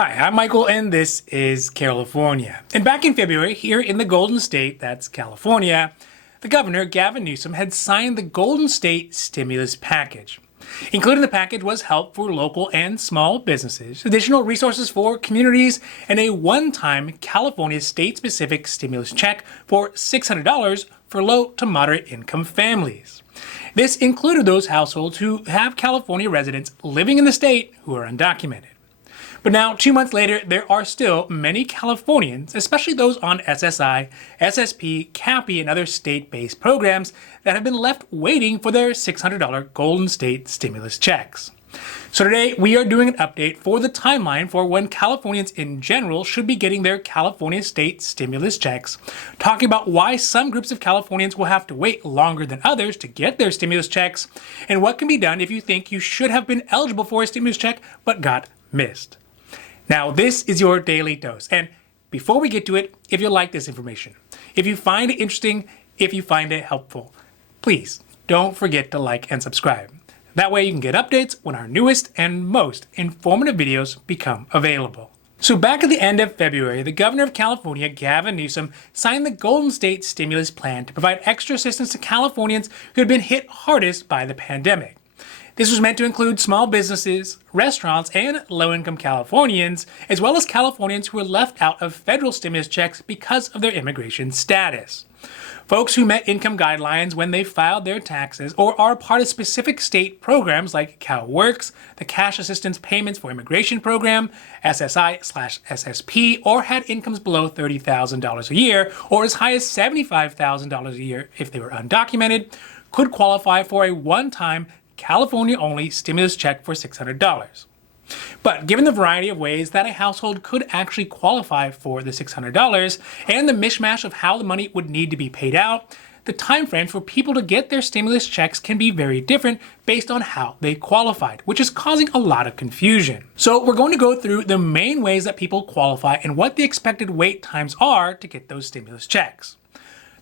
Hi, I'm Michael and this is California. And back in February, here in the Golden State, that's California, the governor, Gavin Newsom, had signed the Golden State Stimulus Package. Included in the package was help for local and small businesses, additional resources for communities, and a one-time California state-specific stimulus check for $600 for low to moderate income families. This included those households who have California residents living in the state who are undocumented. But now, 2 months later, there are still many Californians, especially those on SSI, SSP, CAPI, and other state-based programs that have been left waiting for their $600 Golden State stimulus checks. So today, we are doing an update for the timeline for when Californians in general should be getting their California state stimulus checks, talking about why some groups of Californians will have to wait longer than others to get their stimulus checks, and what can be done if you think you should have been eligible for a stimulus check but got missed. Now, this is your daily dose. And before we get to it, if you like this information, if you find it interesting, if you find it helpful, please don't forget to like and subscribe. That way you can get updates when our newest and most informative videos become available. So back at the end of February, the governor of California, Gavin Newsom, signed the Golden State Stimulus Plan to provide extra assistance to Californians who had been hit hardest by the pandemic. This was meant to include small businesses, restaurants, and low-income Californians, as well as Californians who were left out of federal stimulus checks because of their immigration status. Folks who met income guidelines when they filed their taxes or are part of specific state programs like CalWorks, the Cash Assistance Payments for Immigration Program, SSI/SSP, or had incomes below $30,000 a year or as high as $75,000 a year if they were undocumented, could qualify for a one-time California-only stimulus check for $600. But given the variety of ways that a household could actually qualify for the $600 and the mishmash of how the money would need to be paid out, the time frame for people to get their stimulus checks can be very different based on how they qualified, which is causing a lot of confusion. So we're going to go through the main ways that people qualify and what the expected wait times are to get those stimulus checks.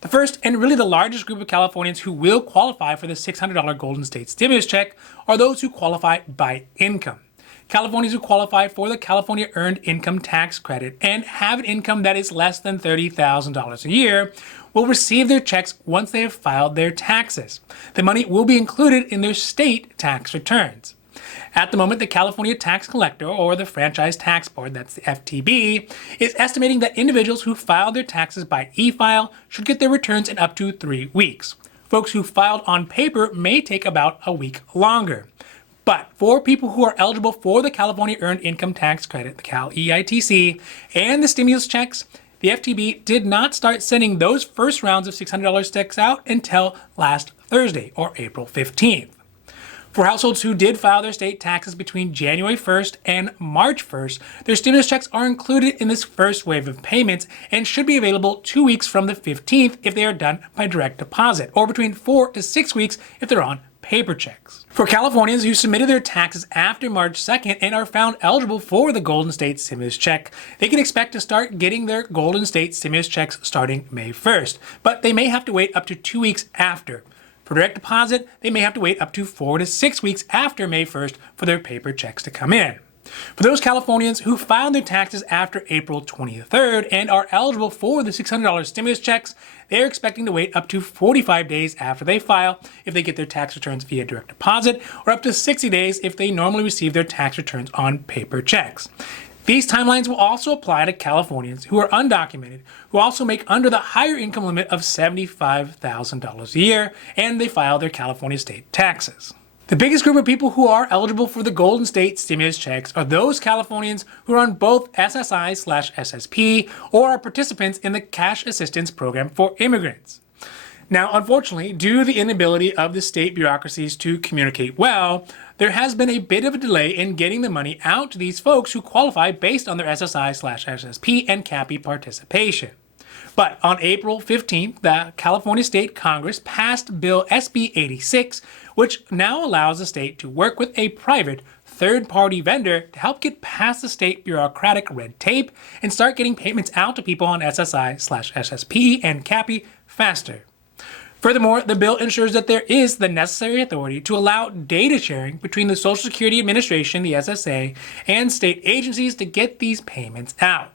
The first and really the largest group of Californians who will qualify for the $600 Golden State stimulus check are those who qualify by income. Californians who qualify for the California Earned Income Tax Credit and have an income that is less than $30,000 a year will receive their checks once they have filed their taxes. The money will be included in their state tax returns. At the moment, the California Tax Collector, or the Franchise Tax Board, that's the FTB, is estimating that individuals who filed their taxes by e-file should get their returns in up to 3 weeks. Folks who filed on paper may take about a week longer. But for people who are eligible for the California Earned Income Tax Credit, the Cal EITC, and the stimulus checks, the FTB did not start sending those first rounds of $600 checks out until last Thursday, or April 15th. For households who did file their state taxes between January 1st and March 1st, their stimulus checks are included in this first wave of payments and should be available 2 weeks from the 15th if they are done by direct deposit, or between 4 to 6 weeks if they're on paper checks. For Californians who submitted their taxes after March 2nd and are found eligible for the Golden State stimulus check, they can expect to start getting their Golden State stimulus checks starting May 1st, but they may have to wait up to 2 weeks after. For direct deposit, they may have to wait up to 4 to 6 weeks after May 1st for their paper checks to come in. For those Californians who filed their taxes after April 23rd and are eligible for the $600 stimulus checks, they are expecting to wait up to 45 days after they file if they get their tax returns via direct deposit, or up to 60 days if they normally receive their tax returns on paper checks. These timelines will also apply to Californians who are undocumented, who also make under the higher income limit of $75,000 a year, and they file their California state taxes. The biggest group of people who are eligible for the Golden State stimulus checks are those Californians who are on both SSI/SSP or are participants in the Cash Assistance Program for Immigrants. Now, unfortunately, due to the inability of the state bureaucracies to communicate well, there has been a bit of a delay in getting the money out to these folks who qualify based on their SSI/SSP and CAPI participation. But on April 15th, the California State Congress passed Bill SB 86, which now allows the state to work with a private third-party vendor to help get past the state bureaucratic red tape and start getting payments out to people on SSI/SSP and CAPI faster. Furthermore, the bill ensures that there is the necessary authority to allow data sharing between the Social Security Administration, the SSA, and state agencies to get these payments out.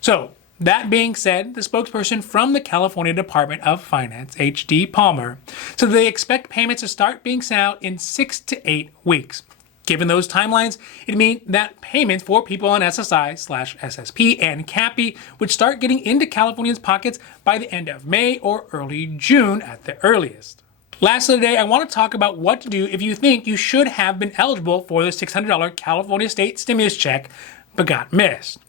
So, that being said, the spokesperson from the California Department of Finance, H.D. Palmer, said they expect payments to start being sent out in 6 to 8 weeks. Given those timelines, it means that payments for people on SSI/SSP and CAPI would start getting into Californians' pockets by the end of May or early June at the earliest. Lastly today, I want to talk about what to do if you think you should have been eligible for the $600 California state stimulus check but got missed.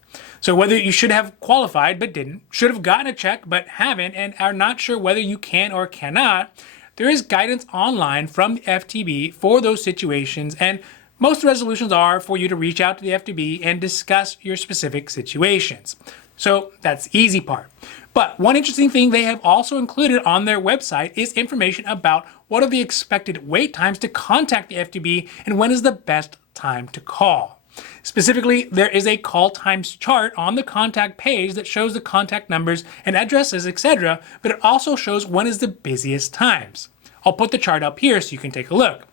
So whether you should have qualified but didn't, should have gotten a check but haven't, and are not sure whether you can or cannot, there is guidance online from the FTB for those situations, and most resolutions are for you to reach out to the FTB and discuss your specific situations. So that's the easy part. But one interesting thing they have also included on their website is information about what are the expected wait times to contact the FTB and when is the best time to call. Specifically, there is a call times chart on the contact page that shows the contact numbers and addresses, etc., but it also shows when is the busiest times. I'll put the chart up here so you can take a look.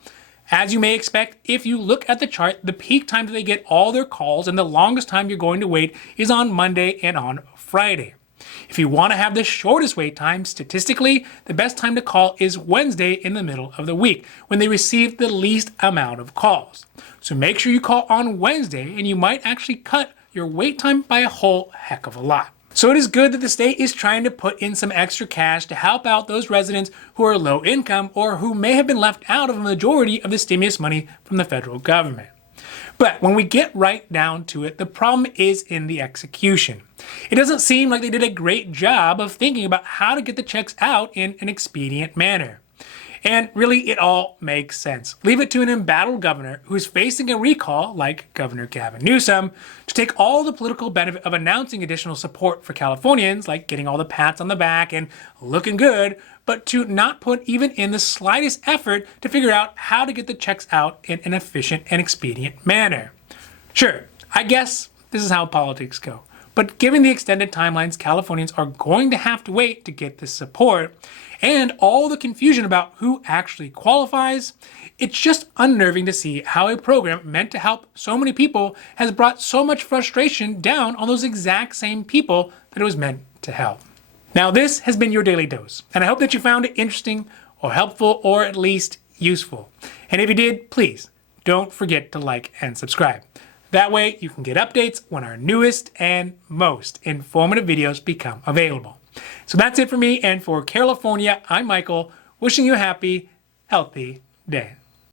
As you may expect, if you look at the chart, the peak time that they get all their calls and the longest time you're going to wait is on Monday and on Friday. If you want to have the shortest wait time, statistically, the best time to call is Wednesday in the middle of the week, when they receive the least amount of calls. So make sure you call on Wednesday, and you might actually cut your wait time by a whole heck of a lot. So it is good that the state is trying to put in some extra cash to help out those residents who are low income or who may have been left out of a majority of the stimulus money from the federal government. But when we get right down to it, the problem is in the execution. It doesn't seem like they did a great job of thinking about how to get the checks out in an expedient manner. And really, it all makes sense. Leave it to an embattled governor who is facing a recall, like Governor Gavin Newsom, to take all the political benefit of announcing additional support for Californians, like getting all the pats on the back and looking good, but to not put even in the slightest effort to figure out how to get the checks out in an efficient and expedient manner. Sure, I guess this is how politics go. But given the extended timelines Californians are going to have to wait to get this support, and all the confusion about who actually qualifies, it's just unnerving to see how a program meant to help so many people has brought so much frustration down on those exact same people that it was meant to help. Now, this has been your Daily Dose, and I hope that you found it interesting or helpful or at least useful. And if you did, please don't forget to like and subscribe. That way you can get updates when our newest and most informative videos become available. So that's it for me, and for California, I'm Michael, wishing you a happy, healthy day.